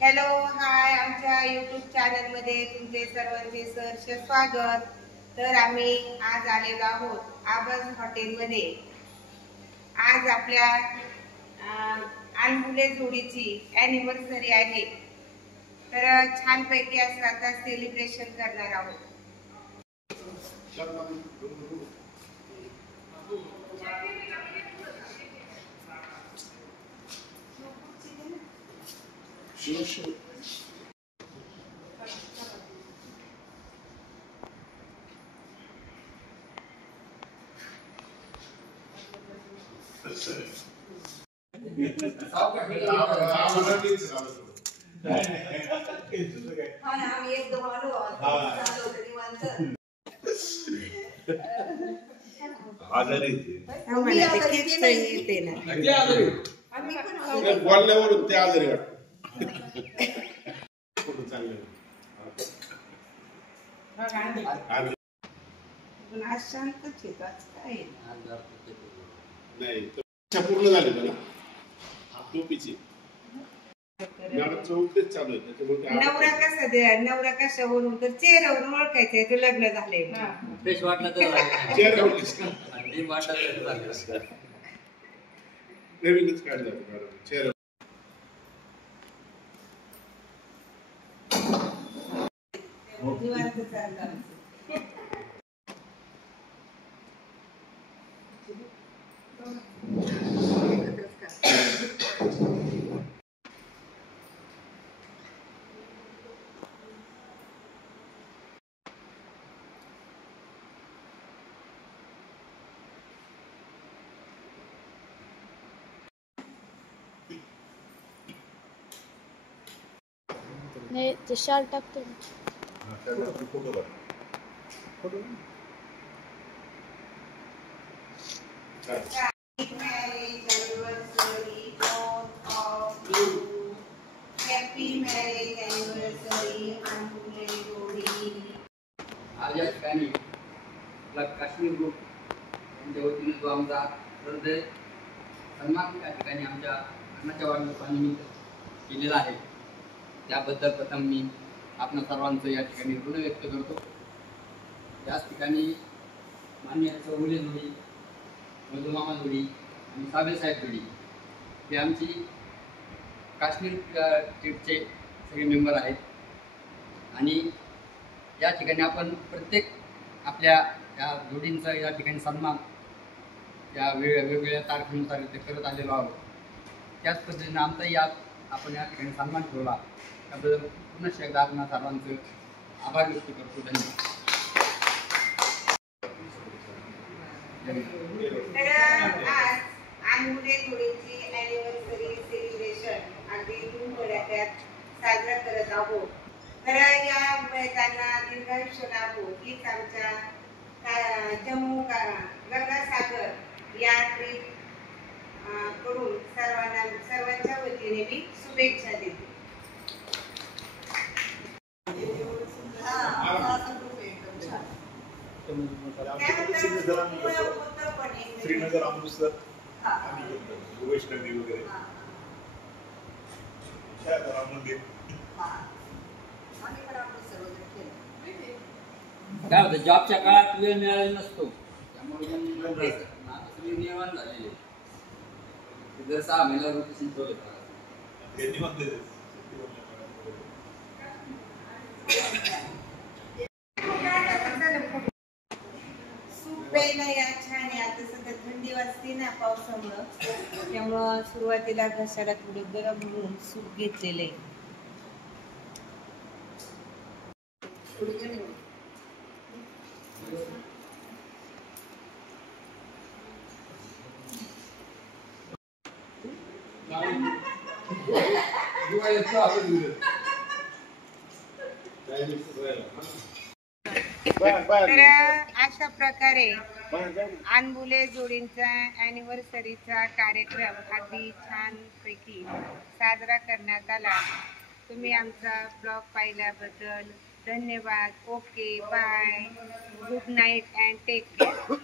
Hello hi, आमच्या YouTube channel मध्ये तुमचे सर्वांचे सहर्ष स्वागत। तर आम्ही आज आलेलो आहोत आवाज हॉटेलमध्ये। आज आपल्या अनमुले जोडीची ॲनिव्हर्सरी आहे, तर छानपैकी असं आता सेलिब्रेशन करणार आहोत। बोलण्यावरून ते आजारी पूर्ण झाले ना टोपीची नवरा कसा नवरा कशावरून तर चेहऱ्यावरून ओळखायचंय ते लग्न झालंय। फ्रेश वाटलं तर नवीनच काढलं मॅडम चेहरा नाही ते शाल टाकतो आज या ठिकाणी काश्मीर ग्रुप यांच्या वतीने जो आमचा हृदय सन्मान त्या ठिकाणी आमच्या अन्नाच्या वाढदिवसानिमित्त केलेला आहे, त्याबद्दल प्रथम मी आपणा सर्वांचं या ठिकाणी ऋण व्यक्त करतो। याच ठिकाणी माननीय चौगुले जोडी, मधुमामा जोडी आणि साबेसाहेब जोडी हे आमची काश्मीर ट्रिपचे सगळे मेंबर आहेत आणि या ठिकाणी आपण प्रत्येक आपल्या या जोडींचा या ठिकाणी सन्मान या वेगवेगळ्या तारखेनुसार ते करत आलेलो आहोत। त्याच पद्धतीने आमचाही आपण या ठिकाणी सन्मान ठेवला, त्याबद्दल पुन्हा एकदा आपण सर्वांचं आभार व्यक्त करतो। धन्यवाद। आज अनमुले जोडीची ॲनिव्हर्सरी सेलिब्रेशन अगदी धूमधडाक्यात साजरा करत आहोत। तर यामुळे त्यांना दीर्घायुष्य लाभो हीच आमच्या जम्मू गंगासागर या ट्रिप कडून सर्वांच्या वतीने मी शुभेच्छा देते। श्रीनगर, अमृतसर आणि वैष्णवी वगैरे काय होतं, जॉबच्या काळात वेळ मिळालेला नसतो, त्यामुळे नियमन झालेले दर 6 महिन्यावर रुपये प्यायला या छान आहे। आता सध्या थंडी वाजते ना पावसामुळं, त्यामुळं सुरुवातीला घशाला थोडं गरम म्हणून सूप घेतलेलं आहे। तर अशा प्रकारे अनबुले जोडींचा अॅनिव्हर्सरीचा कार्यक्रम अगदी छानपैकी साजरा करण्यात आला. तुम्ही आमचा ब्लॉग पाहिल्याबद्दल धन्यवाद. Okay, bye, good night and take care.